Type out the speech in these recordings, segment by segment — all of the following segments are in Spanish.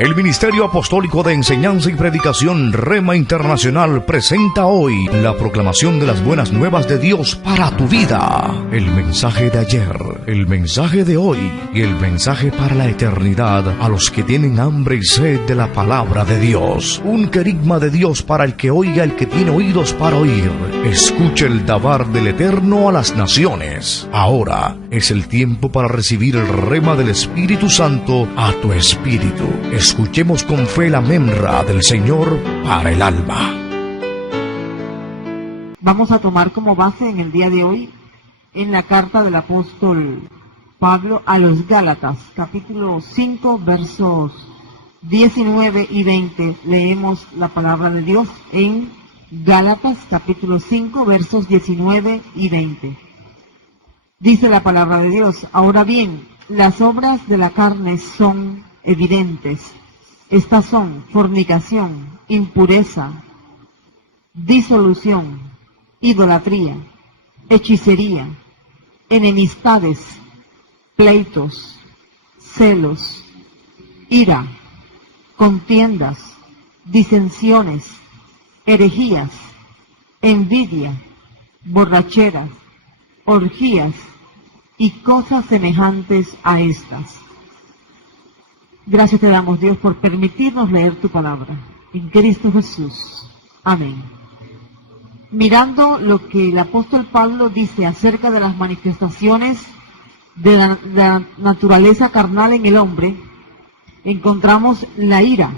El Ministerio Apostólico de Enseñanza y Predicación Rema Internacional presenta hoy la proclamación de las buenas nuevas de Dios para tu vida. El mensaje de ayer, el mensaje de hoy y el mensaje para la eternidad a los que tienen hambre y sed de la palabra de Dios. Un querigma de Dios para el que oiga, el que tiene oídos para oír. Escuche el dabar del Eterno a las naciones. Ahora es el tiempo para recibir el rema del Espíritu Santo a tu espíritu. Escuchemos con fe la memra del Señor para el alma. Vamos a tomar como base en el día de hoy en la carta del apóstol Pablo a los Gálatas, capítulo 5, versos 19 y 20. Leemos la palabra de Dios en Gálatas, capítulo 5, versos 19 y 20. Dice la palabra de Dios: ahora bien, las obras de la carne son evidentes. Estas son fornicación, impureza, disolución, idolatría, hechicería, enemistades, pleitos, celos, ira, contiendas, disensiones, herejías, envidia, borracheras, orgías y cosas semejantes a estas. Gracias te damos, Dios, por permitirnos leer tu palabra. En Cristo Jesús. Amén. Mirando lo que el apóstol Pablo dice acerca de las manifestaciones de la naturaleza carnal en el hombre, encontramos la ira.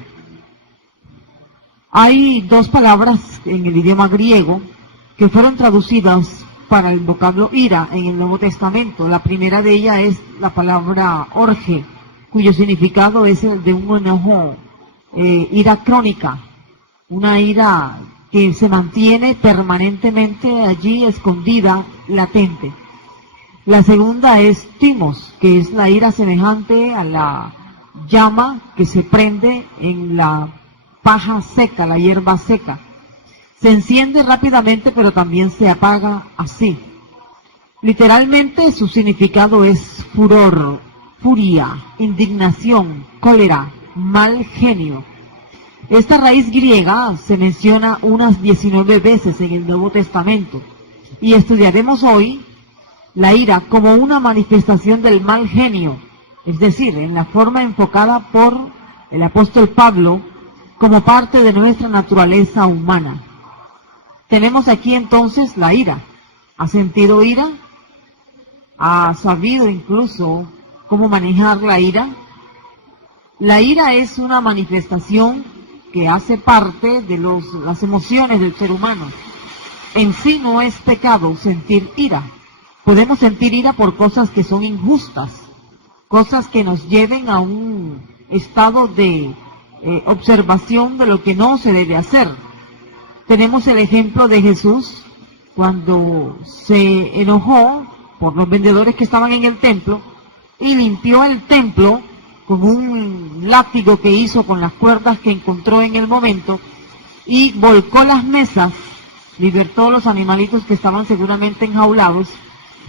Hay dos palabras en el idioma griego que fueron traducidas para el vocablo ira en el Nuevo Testamento. La primera de ellas es la palabra orge, cuyo significado es el de un enojo, ira crónica, una ira que se mantiene permanentemente allí escondida, latente. La segunda es timos, que es la ira semejante a la llama que se prende en la paja seca, la hierba seca. Se enciende rápidamente, pero también se apaga así. Literalmente su significado es furor, furia, indignación, cólera, mal genio. Esta raíz griega se menciona unas 19 veces en el Nuevo Testamento y estudiaremos hoy la ira como una manifestación del mal genio, es decir, en la forma enfocada por el apóstol Pablo como parte de nuestra naturaleza humana. Tenemos aquí entonces la ira. ¿Ha sentido ira? ¿Ha sabido incluso cómo manejar la ira? La ira es una manifestación que hace parte de las emociones del ser humano. En sí no es pecado sentir ira. Podemos sentir ira por cosas que son injustas, cosas que nos lleven a un estado de observación de lo que no se debe hacer. Tenemos el ejemplo de Jesús cuando se enojó por los vendedores que estaban en el templo y limpió el templo con un látigo que hizo con las cuerdas que encontró en el momento y volcó las mesas, libertó a los animalitos que estaban seguramente enjaulados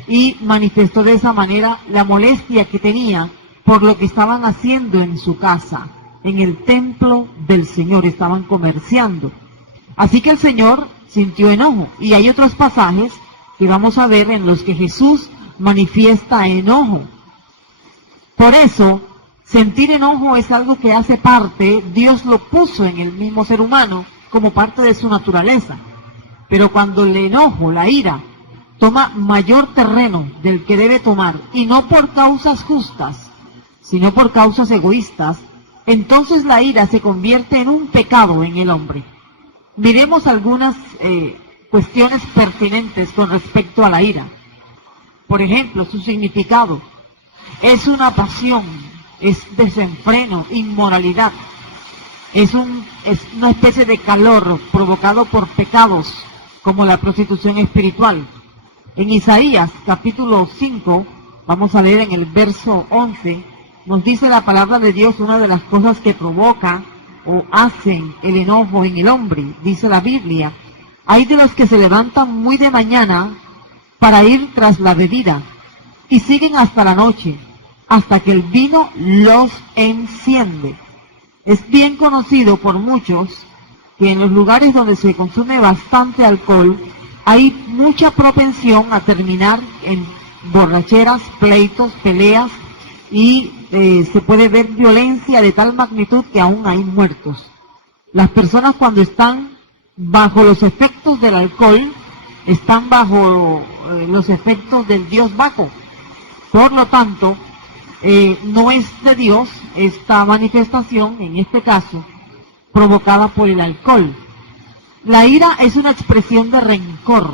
y manifestó de esa manera la molestia que tenía por lo que estaban haciendo en su casa, en el templo del Señor, estaban comerciando. Así que el Señor sintió enojo, y hay otros pasajes que vamos a ver en los que Jesús manifiesta enojo. Por eso, sentir enojo es algo que hace parte, Dios lo puso en el mismo ser humano como parte de su naturaleza. Pero cuando el enojo, la ira, toma mayor terreno del que debe tomar, y no por causas justas, sino por causas egoístas, entonces la ira se convierte en un pecado en el hombre. Miremos algunas cuestiones pertinentes con respecto a la ira. Por ejemplo, su significado. Es una pasión, es desenfreno, inmoralidad. Es una especie de calor provocado por pecados, como la prostitución espiritual. En Isaías, capítulo 5, vamos a leer en el verso 11, nos dice la palabra de Dios una de las cosas que provoca o hacen el enojo en el hombre. Dice la Biblia: hay de los que se levantan muy de mañana para ir tras la bebida y siguen hasta la noche, hasta que el vino los enciende. Es bien conocido por muchos que en los lugares donde se consume bastante alcohol hay mucha propensión a terminar en borracheras, pleitos, peleas y se puede ver violencia de tal magnitud que aún hay muertos. Las personas cuando están bajo los efectos del alcohol están bajo los efectos del dios Baco. Por lo tanto, no es de Dios esta manifestación, en este caso, provocada por el alcohol. La ira es una expresión de rencor,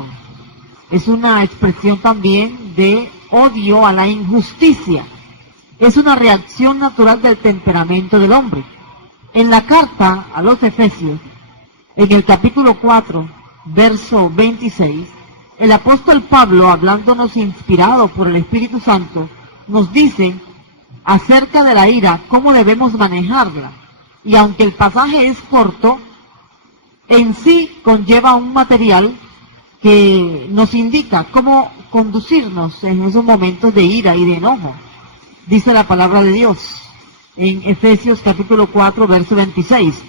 es una expresión también de odio a la injusticia, es una reacción natural del temperamento del hombre. En la carta a los Efesios, en el capítulo 4, verso 26, el apóstol Pablo, hablándonos inspirado por el Espíritu Santo, nos dice acerca de la ira, cómo debemos manejarla. Y aunque el pasaje es corto, en sí conlleva un material que nos indica cómo conducirnos en esos momentos de ira y de enojo. Dice la palabra de Dios en Efesios capítulo 4, verso 26.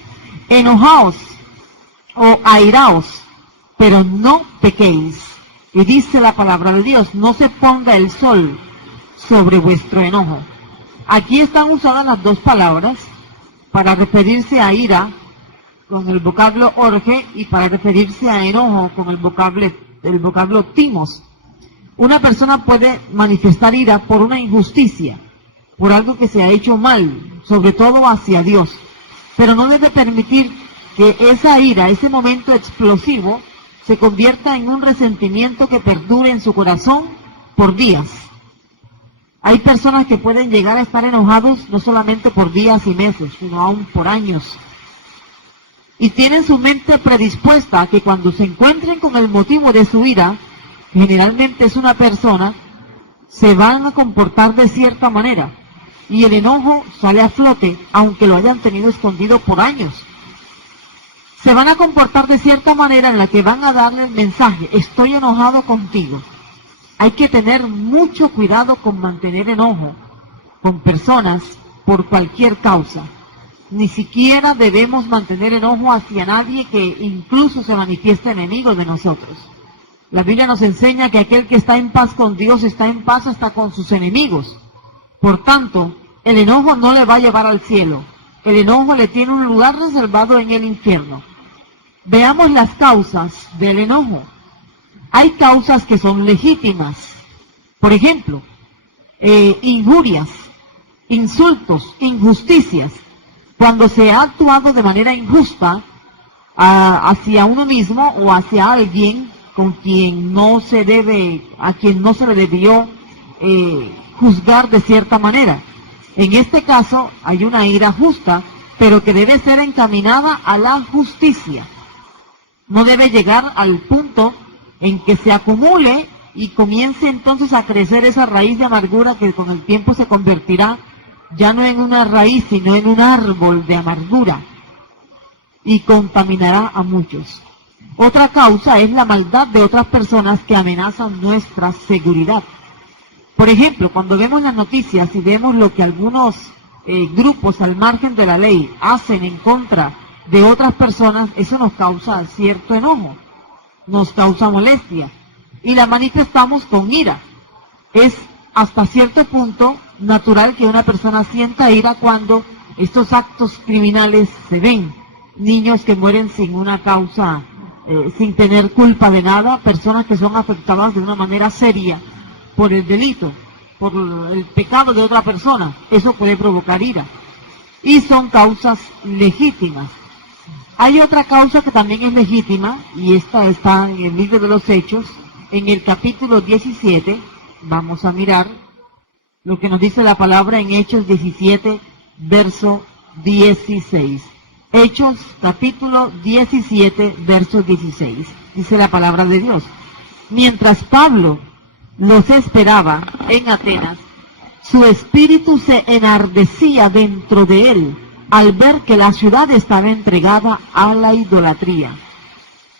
Enojaos o airaos, pero no pequéis. Y dice la palabra de Dios, no se ponga el sol sobre vuestro enojo. Aquí están usadas las dos palabras para referirse a ira con el vocablo orge y para referirse a enojo con el vocablo timos. Una persona puede manifestar ira por una injusticia, por algo que se ha hecho mal, sobre todo hacia Dios, pero no debe permitir que esa ira, ese momento explosivo, se convierta en un resentimiento que perdure en su corazón por días. Hay personas que pueden llegar a estar enojados no solamente por días y meses, sino aún por años. Y tienen su mente predispuesta a que cuando se encuentren con el motivo de su ira, generalmente es una persona, se van a comportar de cierta manera. Y el enojo sale a flote, aunque lo hayan tenido escondido por años. Se van a comportar de cierta manera en la que van a darle el mensaje, estoy enojado contigo. Hay que tener mucho cuidado con mantener enojo con personas por cualquier causa. Ni siquiera debemos mantener enojo hacia nadie que incluso se manifieste enemigo de nosotros. La Biblia nos enseña que aquel que está en paz con Dios está en paz hasta con sus enemigos. Por tanto, el enojo no le va a llevar al cielo. El enojo le tiene un lugar reservado en el infierno. Veamos las causas del enojo. Hay causas que son legítimas. Por ejemplo, injurias, insultos, injusticias. Cuando se ha actuado de manera injusta hacia uno mismo o hacia alguien con quien no se debe, a quien no se le debió juzgar de cierta manera. En este caso hay una ira justa, pero que debe ser encaminada a la justicia. No debe llegar al punto en que se acumule y comience entonces a crecer esa raíz de amargura que con el tiempo se convertirá ya no en una raíz, sino en un árbol de amargura y contaminará a muchos. Otra causa es la maldad de otras personas que amenazan nuestra seguridad. Por ejemplo, cuando vemos las noticias y vemos lo que algunos grupos al margen de la ley hacen en contra de otras personas, eso nos causa cierto enojo, nos causa molestia y la manifestamos con ira. Es hasta cierto punto natural que una persona sienta ira cuando estos actos criminales se ven. Niños que mueren sin una causa, sin tener culpa de nada, personas que son afectadas de una manera seria por el delito, por el pecado de otra persona, eso puede provocar ira. Y son causas legítimas. Hay otra causa que también es legítima, y esta está en el libro de los Hechos, en el capítulo 17, vamos a mirar lo que nos dice la palabra en Hechos 17, verso 16. Hechos, capítulo 17, verso 16. Dice la palabra de Dios. Mientras Pablo los esperaba en Atenas, su espíritu se enardecía dentro de él al ver que la ciudad estaba entregada a la idolatría.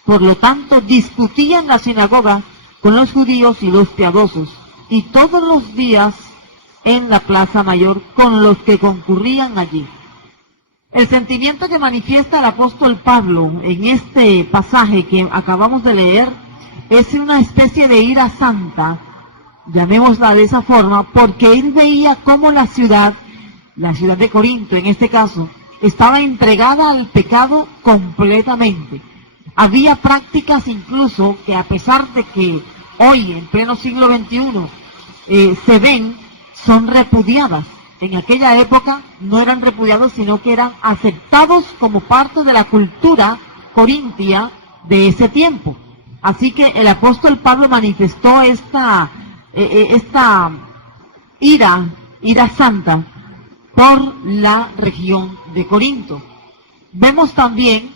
Por lo tanto, discutía en la sinagoga con los judíos y los piadosos, y todos los días en la plaza mayor con los que concurrían allí. El sentimiento que manifiesta el apóstol Pablo en este pasaje que acabamos de leer es una especie de ira santa, llamémosla de esa forma, porque él veía cómo la ciudad de Corinto en este caso, estaba entregada al pecado completamente. Había prácticas incluso que, a pesar de que hoy, en pleno siglo XXI, se ven, son repudiadas. En aquella época no eran repudiados, sino que eran aceptados como parte de la cultura corintia de ese tiempo. Así que el apóstol Pablo manifestó esta ira santa por la región de Corinto. Vemos también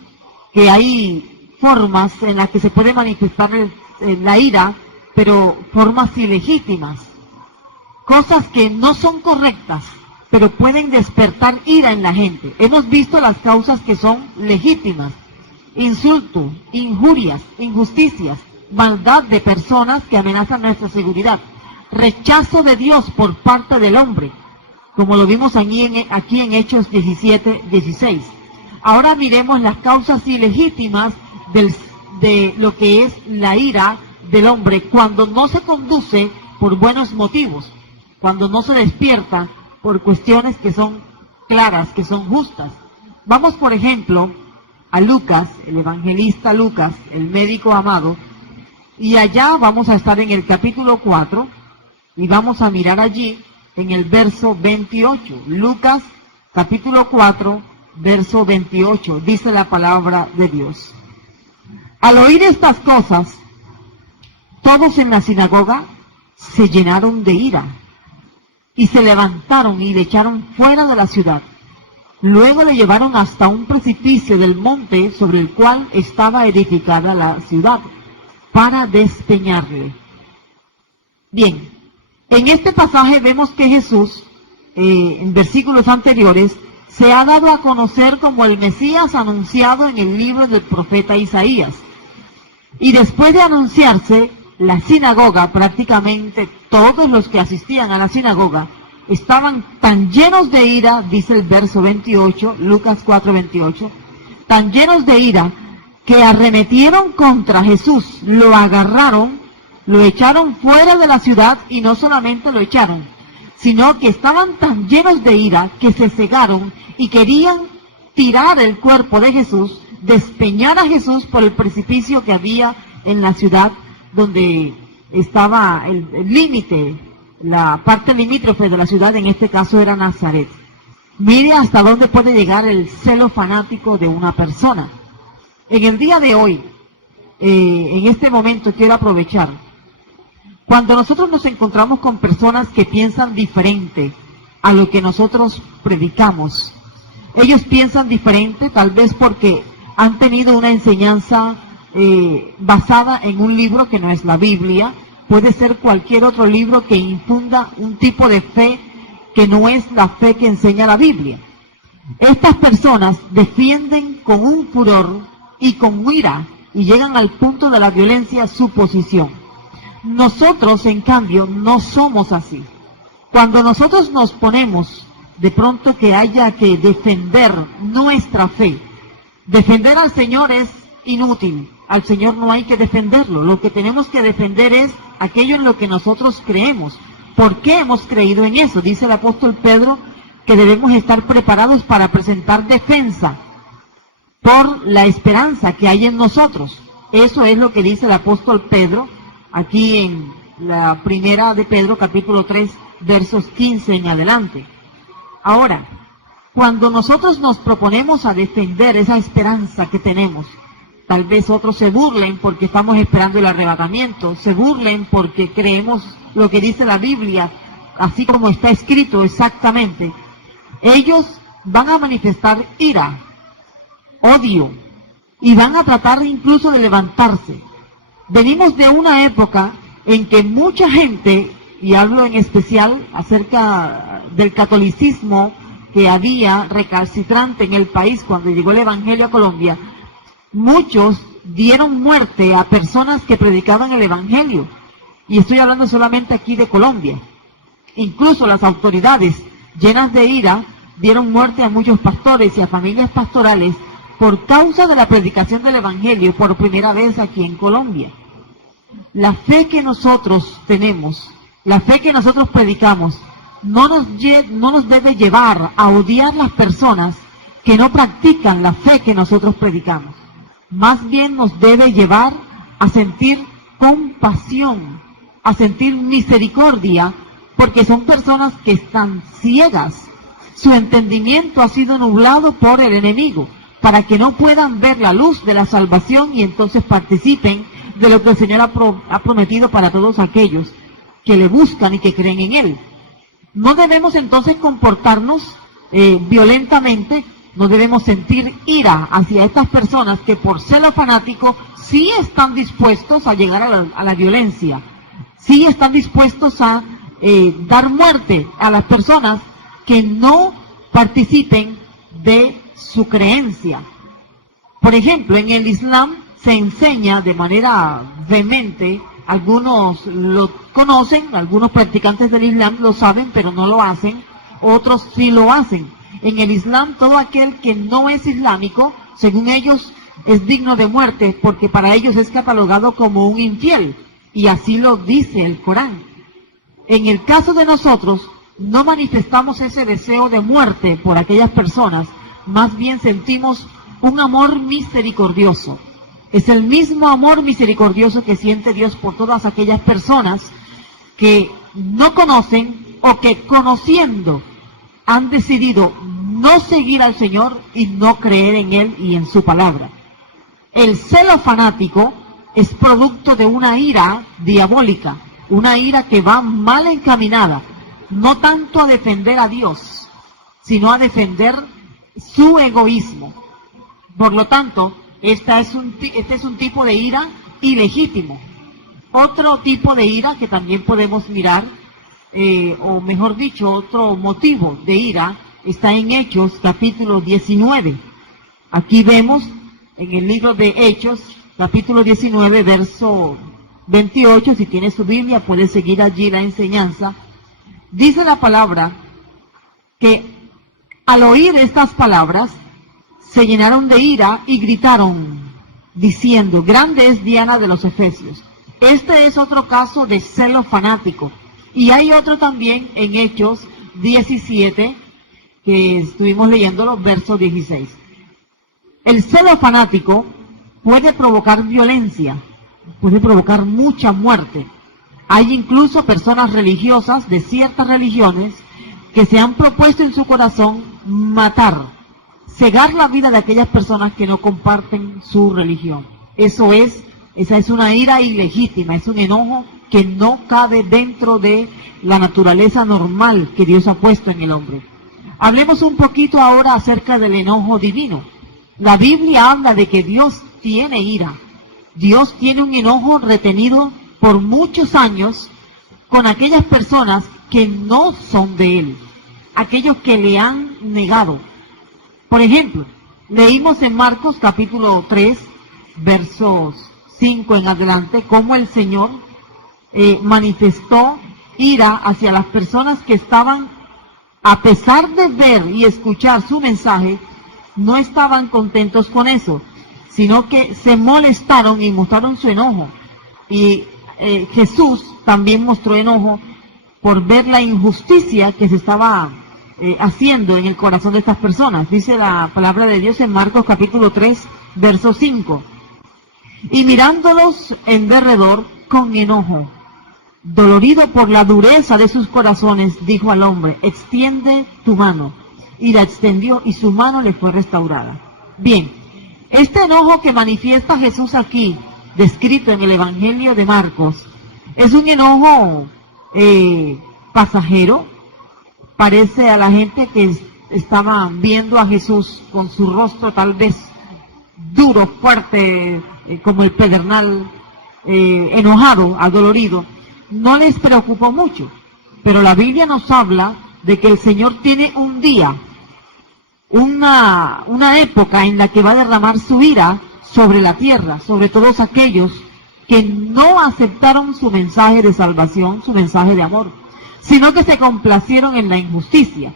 que hay formas en las que se puede manifestar la ira, pero formas ilegítimas. Cosas que no son correctas, pero pueden despertar ira en la gente. Hemos visto las causas que son legítimas: insulto, injurias, injusticias, maldad de personas que amenazan nuestra seguridad, rechazo de Dios por parte del hombre, como lo vimos aquí en Hechos 17:16. Ahora miremos las causas ilegítimas de lo que es la ira del hombre cuando no se conduce por buenos motivos, cuando no se despierta por cuestiones que son claras, que son justas. Vamos, por ejemplo, a Lucas, el evangelista Lucas, el médico amado, y allá vamos a estar en el capítulo 4 y vamos a mirar allí en el verso 28. Lucas, capítulo 4, verso 28, dice la palabra de Dios. Al oír estas cosas, todos en la sinagoga se llenaron de ira y se levantaron y le echaron fuera de la ciudad. Luego le llevaron hasta un precipicio del monte sobre el cual estaba edificada la ciudad, para despeñarle. Bien, en este pasaje vemos que Jesús, en versículos anteriores, se ha dado a conocer como el Mesías anunciado en el libro del profeta Isaías. Y después de anunciarse, la sinagoga, prácticamente todos los que asistían a la sinagoga, estaban tan llenos de ira, dice el verso 28, Lucas 4:28, tan llenos de ira que arremetieron contra Jesús, lo agarraron, lo echaron fuera de la ciudad, y no solamente lo echaron, sino que estaban tan llenos de ira que se cegaron y querían tirar el cuerpo de Jesús, despeñar a Jesús por el precipicio que había en la ciudad donde estaba el límite, la parte limítrofe de la ciudad, en este caso era Nazaret. Mire hasta dónde puede llegar el celo fanático de una persona. En el día de hoy, en este momento quiero aprovechar, cuando nosotros nos encontramos con personas que piensan diferente a lo que nosotros predicamos, ellos piensan diferente tal vez porque han tenido una enseñanza basada en un libro que no es la Biblia, puede ser cualquier otro libro que infunda un tipo de fe que no es la fe que enseña la Biblia. Estas personas defienden con un furor y con ira y llegan al punto de la violencia su posición. Nosotros, en cambio, no somos así. Cuando nosotros nos ponemos de pronto que haya que defender nuestra fe, defender al Señor es inútil. Al Señor no hay que defenderlo. Lo que tenemos que defender es aquello en lo que nosotros creemos. ¿Por qué hemos creído en eso? Dice el apóstol Pedro que debemos estar preparados para presentar defensa por la esperanza que hay en nosotros. Eso es lo que dice el apóstol Pedro aquí en la primera de Pedro, capítulo 3, versos 15 en adelante. Ahora, cuando nosotros nos proponemos a defender esa esperanza que tenemos, tal vez otros se burlen porque estamos esperando el arrebatamiento, se burlen porque creemos lo que dice la Biblia, así como está escrito exactamente. Ellos van a manifestar ira, odio, y van a tratar incluso de levantarse. Venimos de una época en que mucha gente, y hablo en especial acerca del catolicismo que había recalcitrante en el país cuando llegó el Evangelio a Colombia, muchos dieron muerte a personas que predicaban el Evangelio. Y estoy hablando solamente aquí de Colombia. Incluso las autoridades, llenas de ira, dieron muerte a muchos pastores y a familias pastorales por causa de la predicación del Evangelio por primera vez aquí en Colombia. La fe que nosotros tenemos, la fe que nosotros predicamos, no nos debe llevar a odiar las personas que no practican la fe que nosotros predicamos. Más bien nos debe llevar a sentir compasión, a sentir misericordia, porque son personas que están ciegas. Su entendimiento ha sido nublado por el enemigo, para que no puedan ver la luz de la salvación y entonces participen de lo que el Señor ha prometido para todos aquellos que le buscan y que creen en Él. No debemos entonces comportarnos violentamente, no debemos sentir ira hacia estas personas que por celo fanático sí están dispuestos a llegar a la violencia, sí están dispuestos a dar muerte a las personas que no participen de su creencia. Por ejemplo, en el Islam se enseña de manera vehemente, algunos lo conocen, algunos practicantes del Islam lo saben, pero no lo hacen, otros sí lo hacen. En el Islam, todo aquel que no es islámico, según ellos, es digno de muerte, porque para ellos es catalogado como un infiel, y así lo dice el Corán. En el caso de nosotros, no manifestamos ese deseo de muerte por aquellas personas, más bien sentimos un amor misericordioso. Es el mismo amor misericordioso que siente Dios por todas aquellas personas que no conocen o que conociendo han decidido no seguir al Señor y no creer en Él y en su palabra. El celo fanático es producto de una ira diabólica, una ira que va mal encaminada, no tanto a defender a Dios, sino a defender su egoísmo. Por lo tanto, este es un tipo de ira ilegítimo. Otro tipo de ira que también podemos mirar, o mejor dicho, otro motivo de ira, está en Hechos capítulo 19. Aquí vemos en el libro de Hechos, capítulo 19, verso 28, si tiene su Biblia puede seguir allí la enseñanza. Dice la palabra que al oír estas palabras se llenaron de ira y gritaron, diciendo, grande es Diana de los Efesios. Este es otro caso de celo fanático. Y hay otro también en Hechos 17, que estuvimos leyendo los versos 16. El celo fanático puede provocar violencia, puede provocar mucha muerte. Hay incluso personas religiosas de ciertas religiones que se han propuesto en su corazón matar, cegar la vida de aquellas personas que no comparten su religión. Esa es una ira ilegítima, es un enojo que no cabe dentro de la naturaleza normal que Dios ha puesto en el hombre. Hablemos un poquito ahora acerca del enojo divino. La Biblia habla de que Dios tiene ira. Dios tiene un enojo retenido por muchos años con aquellas personas que no son de Él, aquellos que le han negado. Por ejemplo, leímos en Marcos capítulo 3, versos 5 en adelante, cómo el Señor manifestó ira hacia las personas que estaban, a pesar de ver y escuchar su mensaje, no estaban contentos con eso, sino que se molestaron y mostraron su enojo. Y Jesús también mostró enojo por ver la injusticia que se estaba haciendo en el corazón de estas personas. Dice la palabra de Dios en Marcos capítulo 3, verso 5. Y mirándolos en derredor con enojo, dolorido por la dureza de sus corazones, dijo al hombre, extiende tu mano. Y la extendió y su mano le fue restaurada. Bien, este enojo que manifiesta Jesús aquí, descrito en el Evangelio de Marcos, es un enojo pasajero. Parece a la gente que estaba viendo a Jesús con su rostro tal vez duro, fuerte, como el pedernal, enojado, adolorido. No les preocupó mucho, pero la Biblia nos habla de que el Señor tiene un día, una época en la que va a derramar su ira sobre la tierra, sobre todos aquellos que no aceptaron su mensaje de salvación, su mensaje de amor, sino que se complacieron en la injusticia.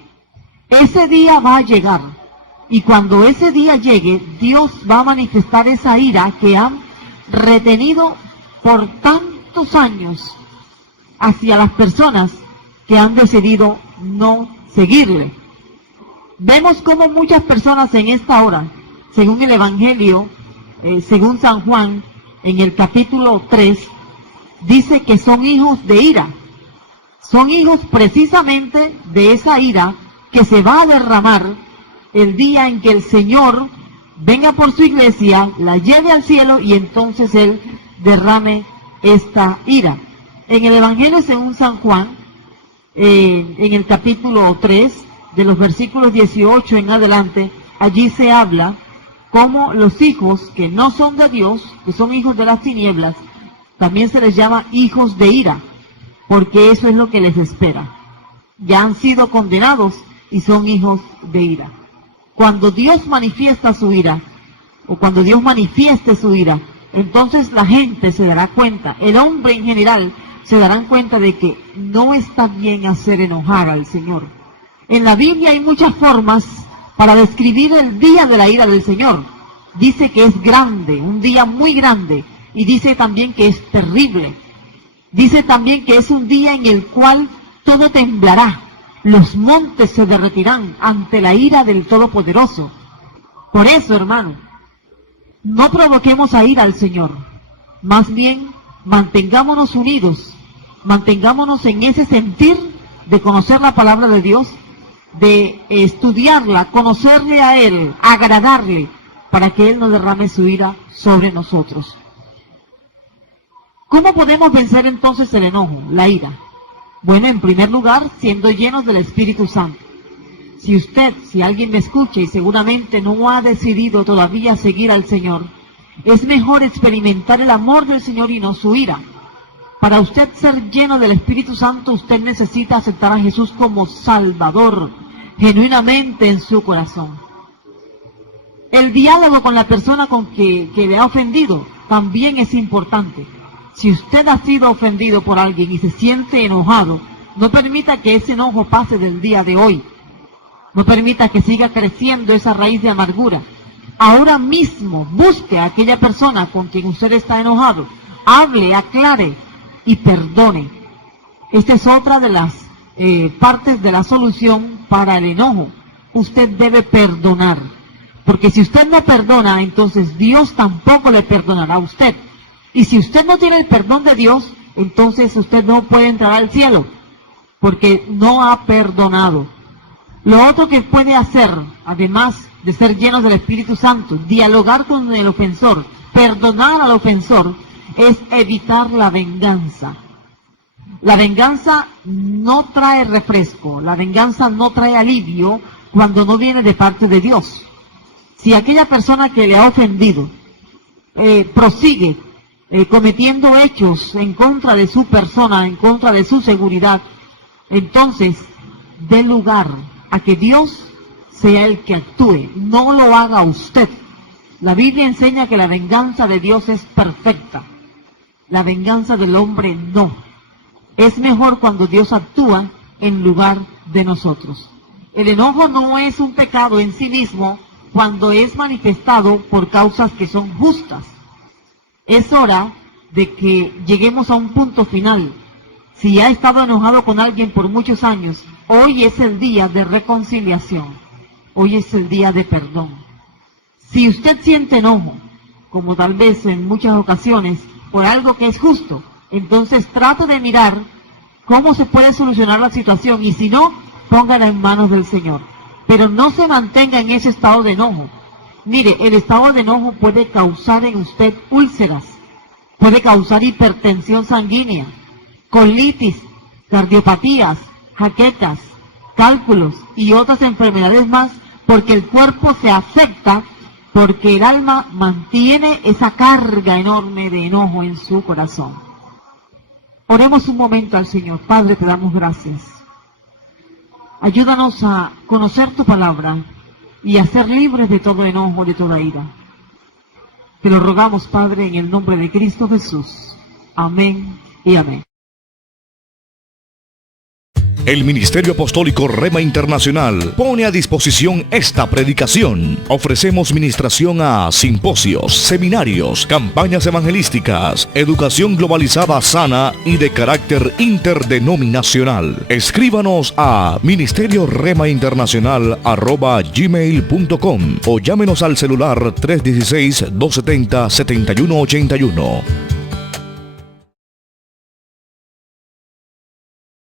Ese día va a llegar. Y cuando ese día llegue, Dios va a manifestar esa ira que han retenido por tantos años hacia las personas que han decidido no seguirle. Vemos cómo muchas personas en esta hora, según el Evangelio, según San Juan, en el capítulo 3, dice que son hijos de ira. Son hijos precisamente de esa ira que se va a derramar el día en que el Señor venga por su iglesia, la lleve al cielo y entonces Él derrame esta ira. En el Evangelio según San Juan, en el capítulo 3, de los versículos 18 en adelante, allí se habla cómo los hijos que no son de Dios, que son hijos de las tinieblas, también se les llama hijos de ira, porque eso es lo que les espera. Ya han sido condenados y son hijos de ira. Cuando Dios manifiesta su ira, o cuando Dios manifieste su ira, entonces la gente se dará cuenta, el hombre en general se darán cuenta de que no está bien hacer enojar al Señor. En la Biblia hay muchas formas para describir el día de la ira del Señor. Dice que es grande, un día muy grande, y dice también que es terrible. Dice también que es un día en el cual todo temblará, los montes se derretirán ante la ira del Todopoderoso. Por eso, hermano, no provoquemos a ira al Señor, más bien mantengámonos unidos, mantengámonos en ese sentir de conocer la palabra de Dios, de estudiarla, conocerle a Él, agradarle, para que Él no derrame su ira sobre nosotros. ¿Cómo podemos vencer entonces el enojo, la ira? Bueno, en primer lugar, siendo llenos del Espíritu Santo. Si alguien me escucha y seguramente no ha decidido todavía seguir al Señor, es mejor experimentar el amor del Señor y no su ira. Para usted ser lleno del Espíritu Santo, usted necesita aceptar a Jesús como Salvador, genuinamente en su corazón. El diálogo con la persona con que le ha ofendido también es importante. Si usted ha sido ofendido por alguien y se siente enojado, no permita que ese enojo pase del día de hoy. No permita que siga creciendo esa raíz de amargura. Ahora mismo busque a aquella persona con quien usted está enojado. Hable, aclare y perdone. Esta es otra de las partes de la solución para el enojo. Usted debe perdonar. Porque si usted no perdona, entonces Dios tampoco le perdonará a usted. Y si usted no tiene el perdón de Dios, entonces usted no puede entrar al cielo, porque no ha perdonado. Lo otro que puede hacer, además de ser llenos del Espíritu Santo, dialogar con el ofensor, perdonar al ofensor, es evitar la venganza. La venganza no trae refresco, la venganza no trae alivio cuando no viene de parte de Dios. Si aquella persona que le ha ofendido prosigue cometiendo hechos en contra de su persona, en contra de su seguridad, entonces dé lugar a que Dios sea el que actúe, no lo haga usted. La Biblia enseña que la venganza de Dios es perfecta, la venganza del hombre no. Es mejor cuando Dios actúa en lugar de nosotros. El enojo no es un pecado en sí mismo cuando es manifestado por causas que son justas. Es hora de que lleguemos a un punto final. Si ha estado enojado con alguien por muchos años, hoy es el día de reconciliación. Hoy es el día de perdón. Si usted siente enojo, como tal vez en muchas ocasiones, por algo que es justo, entonces trate de mirar cómo se puede solucionar la situación y si no, póngala en manos del Señor. Pero no se mantenga en ese estado de enojo. Mire, el estado de enojo puede causar en usted úlceras, puede causar hipertensión sanguínea, colitis, cardiopatías, jaquecas, cálculos y otras enfermedades más, porque el cuerpo se afecta, porque el alma mantiene esa carga enorme de enojo en su corazón. Oremos un momento al Señor. Padre, te damos gracias. Ayúdanos a conocer tu palabra y a ser libres de todo enojo, de toda ira. Te lo rogamos, Padre, en el nombre de Cristo Jesús. Amén y amén. El Ministerio Apostólico Rema Internacional pone a disposición esta predicación. Ofrecemos ministración a simposios, seminarios, campañas evangelísticas, educación globalizada sana y de carácter interdenominacional. Escríbanos a ministerioremainternacional@gmail.com o llámenos al celular 316-270-7181.